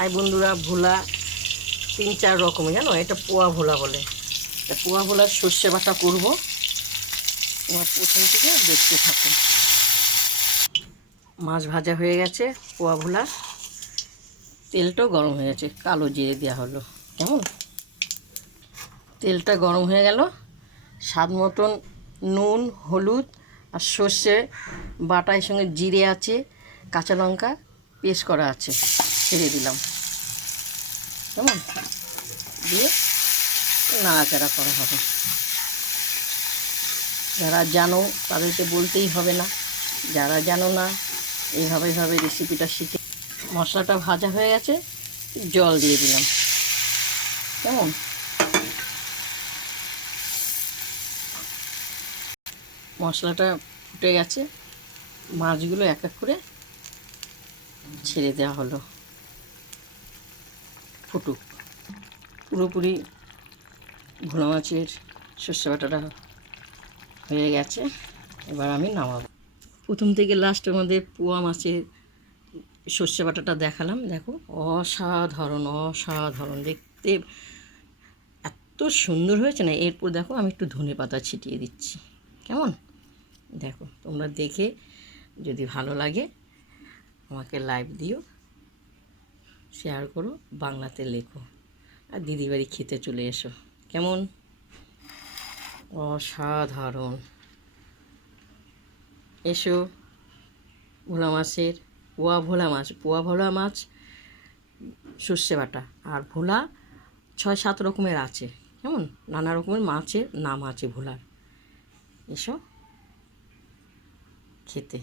I বন্ধুরা, ভোলা 3-4 রকমের, জানো? এটা পোয়া ভোলা বলে। এটা পোয়া ভোলার সর্ষে বাটা করবো। তোমার প্রথম থেকে দেখতে থাকো। মাছ ভাজা হয়ে গেছে, পোয়া ভোলা। তেলটাও গরম হয়ে গেছে, কালো জিরে দেওয়া হলো। কেমন? তেলটা গরম হয়ে গেল, স্বাদ মতন নুন, হলুদ আর সর্ষে বাটা, এর সঙ্গে জিরে আছে, কাঁচা লঙ্কা পেস্ট করা আছে, ছেড়ে দিলাম। কেমন? দিয়ে নাড়াচাড়া করা হবে। যারা জানো তাদেরকে বলতেই হবে না, যারা জানো না এইভাবে রেসিপিটা শিখে। মশলাটা ভাজা হয়ে গেছে, জল দিয়ে দিলাম। কেমন? মশলাটা ফুটে গেছে, মাছগুলো এক এক করে ছেড়ে দেওয়া হলো। ফুটুক। পুরোপুরি ভোলা মাছের সর্ষে বাটাটা হয়ে গেছে, এবার আমি নামাবো। প্রথম থেকে লাস্টের মধ্যে পোয়া মাছের সর্ষে বাটাটা দেখালাম। দেখো, অসাধারণ অসাধারণ দেখতে, এত সুন্দর হয়েছে না। এরপর দেখো আমি একটু ধনেপাতা ছিটিয়ে দিচ্ছি। কেমন? দেখো, তোমরা দেখে যদি ভালো লাগে আমাকে লাইক দিও, শেয়ার করো, বাংলাতে লেখো, আর দিদি বাড়ি খেতে চলে এসো। কেমন? অসাধারণ। এসো। ভোলা মাছের পোয়া ভোলা মাছ সর্ষে বাটা, আর ভোলা 6-7 রকমের আছে। কেমন? নানা রকমের মাছের নাম আছে ভোলার। এসো খেতে।